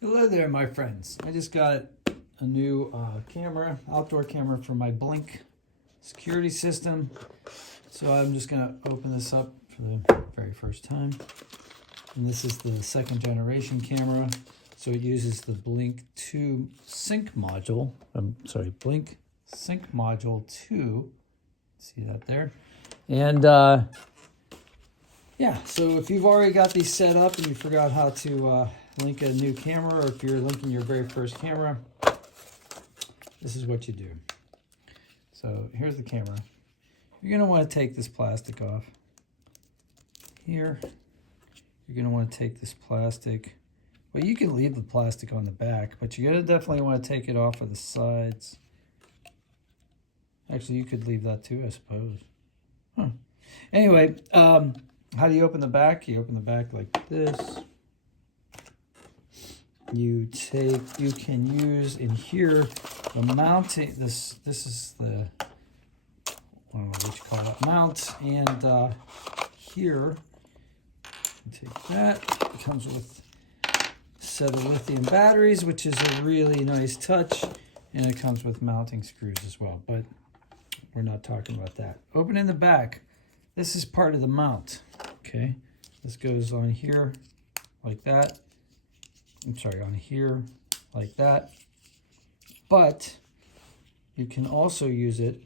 Hello there, my friends. I just got a new camera, outdoor camera for my Blink security system. So I'm just going to open this up for the very first time. And this is the second generation camera. So it uses the Blink 2 sync module. Blink sync module 2. See that there? And yeah, so if you've already got these set up and you forgot how to link a new camera, or if you're linking your very first camera, this is what you do. So here's the camera. You're going to want to take this plastic off. Here, you're going to want to take this plastic. Well, you can leave the plastic on the back, but you're going to definitely want to take it off of the sides. Actually, you could leave that too, I suppose. Huh. Anyway, how do you open the back? You open the back like this. You can use in here the mounting. This is the, I don't know what you call it, mount. And here, take that. It comes with a set of lithium batteries, which is a really nice touch. And it comes with mounting screws as well, but we're not talking about that. Open in the back. This is part of the mount. Okay, this goes on here like that. I'm sorry, on here like that. But you can also use it,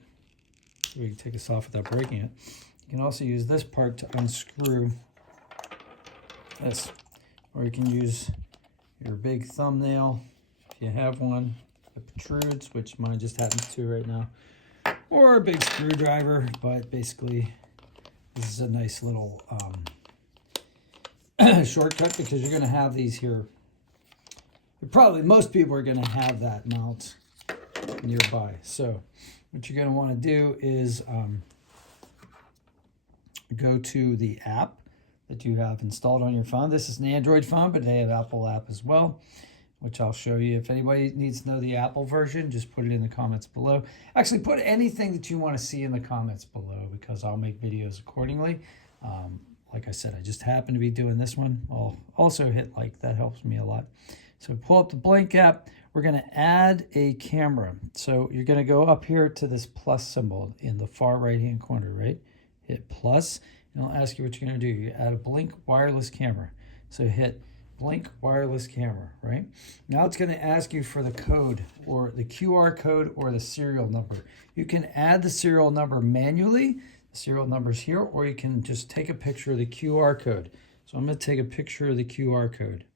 we can take this off without breaking it. You can also use this part to unscrew this. Or you can use your big thumbnail, if you have one that protrudes, which mine just happens to right now. Or a big screwdriver, but basically this is a nice little shortcut, because you're going to have these here. Probably most people are going to have that mount nearby. So what you're going to want to do is go to the app that you have installed on your phone. This is an Android phone, but they have Apple app as well, which I'll show you. If anybody needs to know the Apple version, just put it in the comments below. Actually, put anything that you want to see in the comments below, because I'll make videos accordingly. Like I said, I just happen to be doing this one. I'll also hit like, that helps me a lot. So pull up the Blink app. We're going to add a camera. So you're going to go up here to this plus symbol in the far right-hand corner, right? Hit plus, and it'll ask you what you're going to do. You add a Blink wireless camera. So hit Blink wireless camera, right? Now it's going to ask you for the code, or the QR code, or the serial number. You can add the serial number manually. The serial number's here, or you can just take a picture of the QR code. So I'm going to take a picture of the QR code.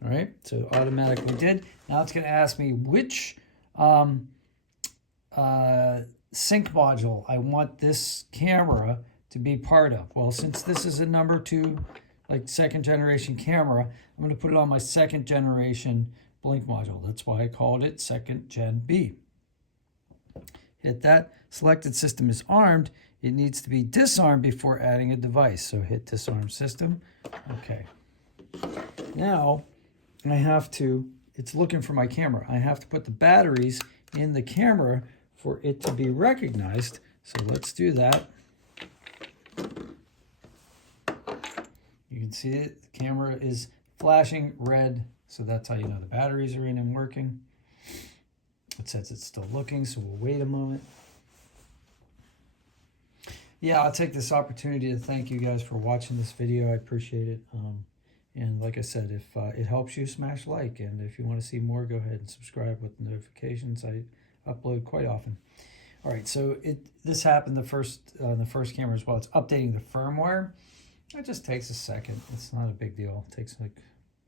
All right, so automatically did. Now it's going to ask me which sync module I want this camera to be part of. Well, since this is a number 2, like second generation camera, I'm going to put it on my second generation Blink module. That's why I called it second gen B. Hit that. Selected system is armed. It needs to be disarmed before adding a device. So hit disarm system. Okay. Now I have to, it's looking for my camera. I have to put the batteries in the camera for it to be recognized. So let's do that. You can see it, the camera is flashing red, so that's how you know the batteries are in and working. It says it's still looking, so we'll wait a moment. Yeah, I'll take this opportunity to thank you guys for watching this video. I appreciate it. And like I said, if it helps you, smash like. And if you want to see more, go ahead and subscribe with notifications. I upload quite often. All right, so this happened the first camera as well. It's updating the firmware. It just takes a second. It's not a big deal. It takes like,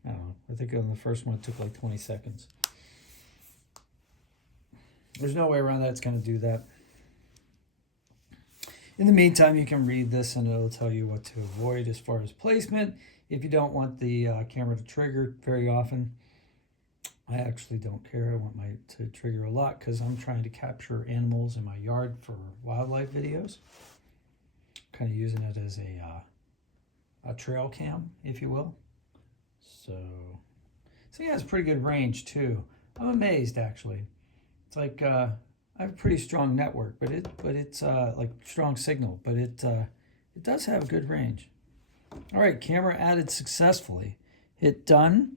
I don't know. I think on the first one it took like 20 seconds. There's no way around that. It's going to do that. In the meantime, you can read this and it'll tell you what to avoid as far as placement. If you don't want the camera to trigger very often, I actually don't care. I want my to trigger a lot because I'm trying to capture animals in my yard for wildlife videos. Kind of using it as a trail cam, if you will. So yeah, it's pretty good range too. I'm amazed actually. It's like I have a pretty strong network, but it's like strong signal, but it does have good range. All right, camera added successfully. Hit done.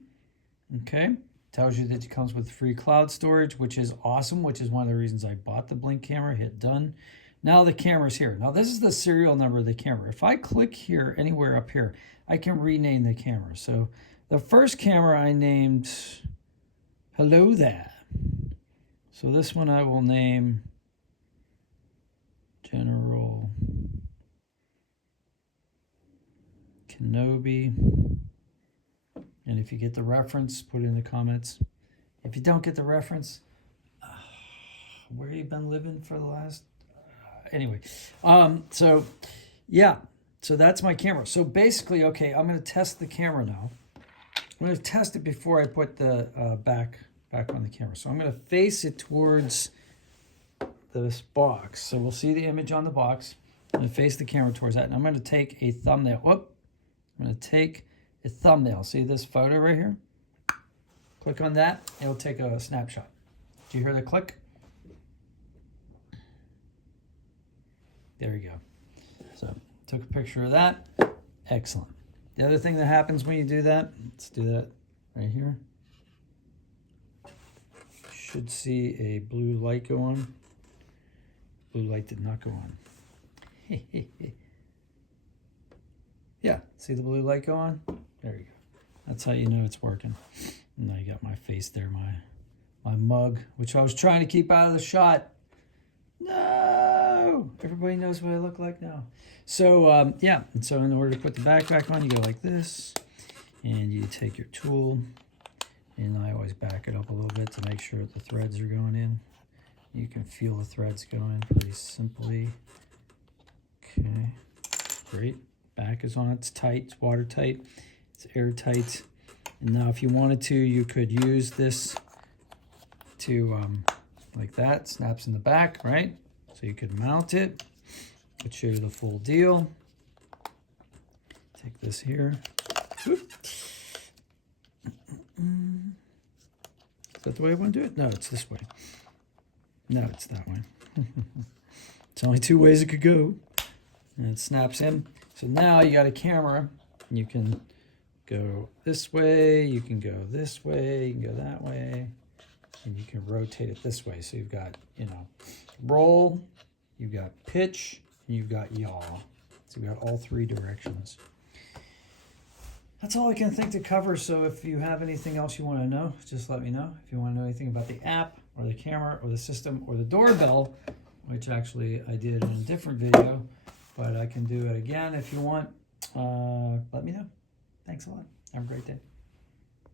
Okay, tells you that it comes with free cloud storage, which is awesome, which is one of the reasons I bought the Blink camera. Hit done. Now the camera's here. Now this is the serial number of the camera. If I click here, anywhere up here, I can rename the camera. So the first camera I named Hello There. So this one I will name General Kenobi. And if you get the reference, put it in the comments. If you don't get the reference, where you been living for the last... anyway, so yeah, so that's my camera. So basically, okay, I'm going to test the camera now. I'm going to test it before I put the back on the camera. So I'm going to face it towards this box. So we'll see the image on the box. I'm going to face the camera towards that. And I'm going to take a thumbnail. Whoop. I'm going to take a thumbnail. See this photo right here? Click on that. It'll take a snapshot. Do you hear the click? There you go. So took a picture of that. Excellent. The other thing that happens when you do that, let's do that right here. Should see a blue light go on. Blue light did not go on. Yeah, see the blue light go on? There you go. That's how you know it's working. And now you got my face there, my mug, which I was trying to keep out of the shot. No! Everybody knows what I look like now. So, yeah. And so in order to put the back on, you go like this. And you take your tool. And I always back it up a little bit to make sure that the threads are going in. You can feel the threads going pretty simply. Okay. Great. Back is on. It's tight. It's watertight. It's airtight. And now if you wanted to, you could use this to, like that. Snaps in the back, right? So you could mount it. Could show you the full deal. Take this here. Oop. Is that the way I want to do it? No, it's this way. No, it's that way. It's only two ways it could go. And it snaps in. So now you got a camera. You can go this way. You can go this way. You can go that way. And you can rotate it this way. So you've got, you know, roll, you've got pitch, and you've got yaw. So you've got all three directions. That's all I can think to cover. So if you have anything else you want to know, just let me know. If you want to know anything about the app or the camera or the system or the doorbell, which actually I did in a different video, but I can do it again if you want, let me know. Thanks a lot. Have a great day.